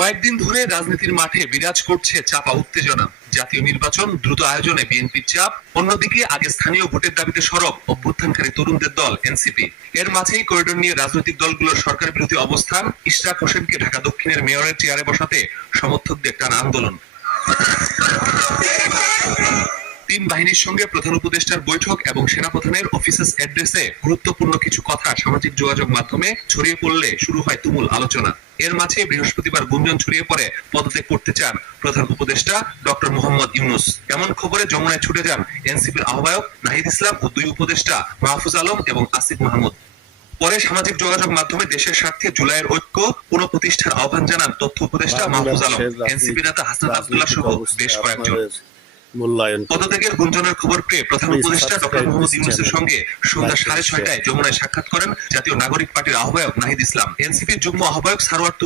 কয়েকদিন ধরে রাজনীতির মাঠে বিরাজ করছে চাপা উত্তেজনা। জাতীয় নির্বাচন দ্রুত আয়োজনে বিএনপির চাপ, অন্যদিকে আগে স্থানীয় ভোটের দাবিতে সরব অভ্যুত্থানকারী তরুণদের দল এনসিপি। এর মাঝেই করিডোর নিয়ে রাজনৈতিক দলগুলোর সরকার বিরোধী অবস্থান, ইশরাক হোসেনকে ঢাকা দক্ষিণের মেয়রের চেয়ারে বসাতে সমর্থকদের টানা আন্দোলন। তিন বাহিনীর সঙ্গে প্রধান উপদেষ্টার বৈঠক এবং সেনাপ্রধানের অফিসেস অ্যাড্রেসে গুরুত্বপূর্ণ কিছু কথা সামাজিক যোগাযোগ মাধ্যমে ছড়িয়ে পড়লে শুরু হয় তুমুল আলোচনা। এর মাঝে বৃহস্পতিবার গুঞ্জন ছড়িয়ে পড়ে পদত্যাগ করতে চান প্রধান উপদেষ্টা ডক্টর মোহাম্মদ ইউনূস। এমন খবরে যমুনায় ছুটে যান এনসিপির আহ্বায়ক নাহিদ ইসলাম ও দুই উপদেষ্টা মাহফুজ আলম এবং আসিফ মাহমুদ। পরে সামাজিক যোগাযোগ মাধ্যমে দেশের স্বার্থে জুলাইয়ের ঐক্য পুনঃপ্রতিষ্ঠার আহ্বান জানান তথ্য উপদেষ্টা মাহফুজ আলম, এনসিপি নেতা হাসনাত আব্দুল্লাহ সহ বেশ কয়েকজন। পদত্যাগের গুঞ্জনের খবর পেয়ে প্রধান উপদেষ্টা ডক্টর মোহাম্মদ ইউনূসের সঙ্গে সন্ধ্যা 6:30টায় যমুনায় সাক্ষাৎ করেন জাতীয় নাগরিক পার্টির আহ্বায়ক নাহিদ ইসলাম, এনসিপির যুগ্ম আহ্বায়ক সারওয়ার